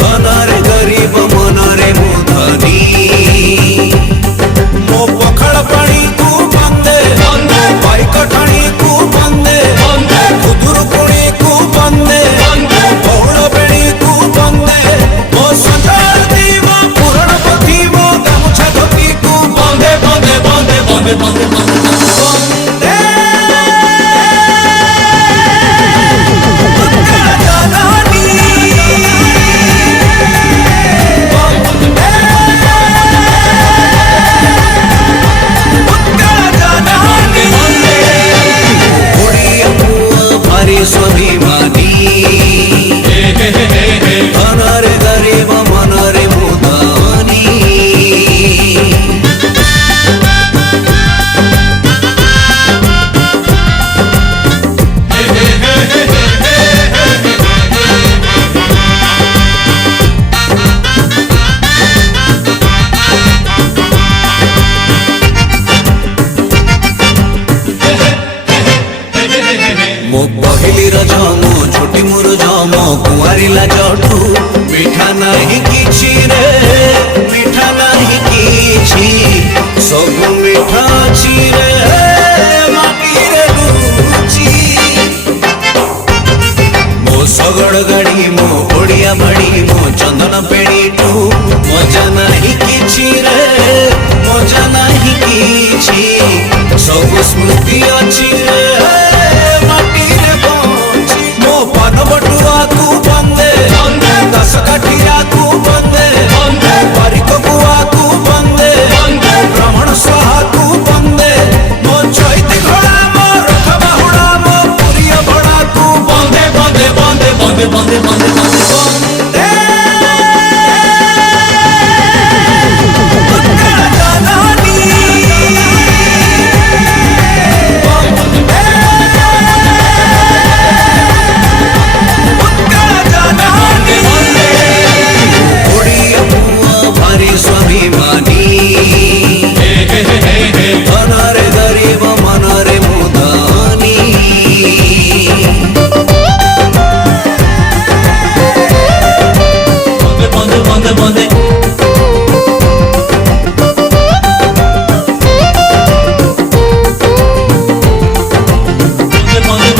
धनरे गरीब मनरे मु धनी मो पखाड़ पानी को बंदे बाइक ठाणी को बंदे खुदुरुकुणी को बंदे बहुल बेणी को बंदे मो संसार दीव पुराण पथिव गामुछा धोती को बंदे बंदे बंदे बंदे बंदे स्वाभिमानी धनरे गरीब मनरे मु धनी मो पहली रजमो छोटी मोर जमो कुआरी लाजठू मीठा नहीं किछि रे मीठा नहीं किछि सब मीठा अछि रे माटी रे रुचि मो सगड़ गाड़ी मो ओडिया बाड़ी मो चंदन पेड़ीठू मजा नहीं किछि रे मजा नहीं किछि सब स्मृति अछि रे पान बटुआ को बंदे दस काठिया को बंदे बारिक बुआ को बंदे ब्राह्मण स्वाहा को बंदे मो चैती घोड़ा मो रथ बाहुड़ा मो पुरिया भड़ा को बंदे बंदे बंदे बंदे बंदे बंदे बंदे स्वाभिमानी धनरे गरीब मनरे मु धनी बंदे बंदे बंदे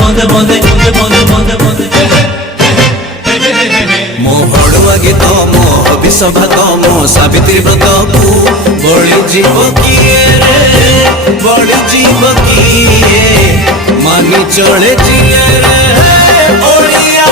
बंदे बंदे बंदे बंदे मो हड़ुआ गीत मो हबिसभा मो सावित्री व्रत को बड़ी जीव किए रे बड़ी जीव किए मानी चले जिए रे ओडिया।